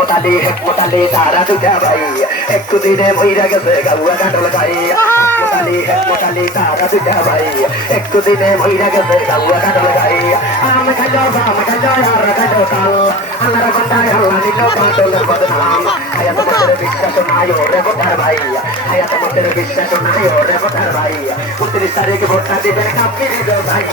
মোটালি তারা দুটা ভাই একটু দিনে মইরা গেছে গাউয়া কাটল গাই মোটালি তারা দুটা ভাই একটু দিনে মইরা গেছে গাউয়া কাটল গাই আমি খাইলো আর খাইলো তাল আল্লাহর বান্দায় আল্লাহ নিল কাটলের বদনাম আয়াত মতের বিশ্বাস নাই ওরে কোথার ভাই আয়াত মতের বিশ্বাস নাই ওরে কোথার ভাই 29 তারিখ ভোটটা দিবেন কাপড়ি দিল ভাই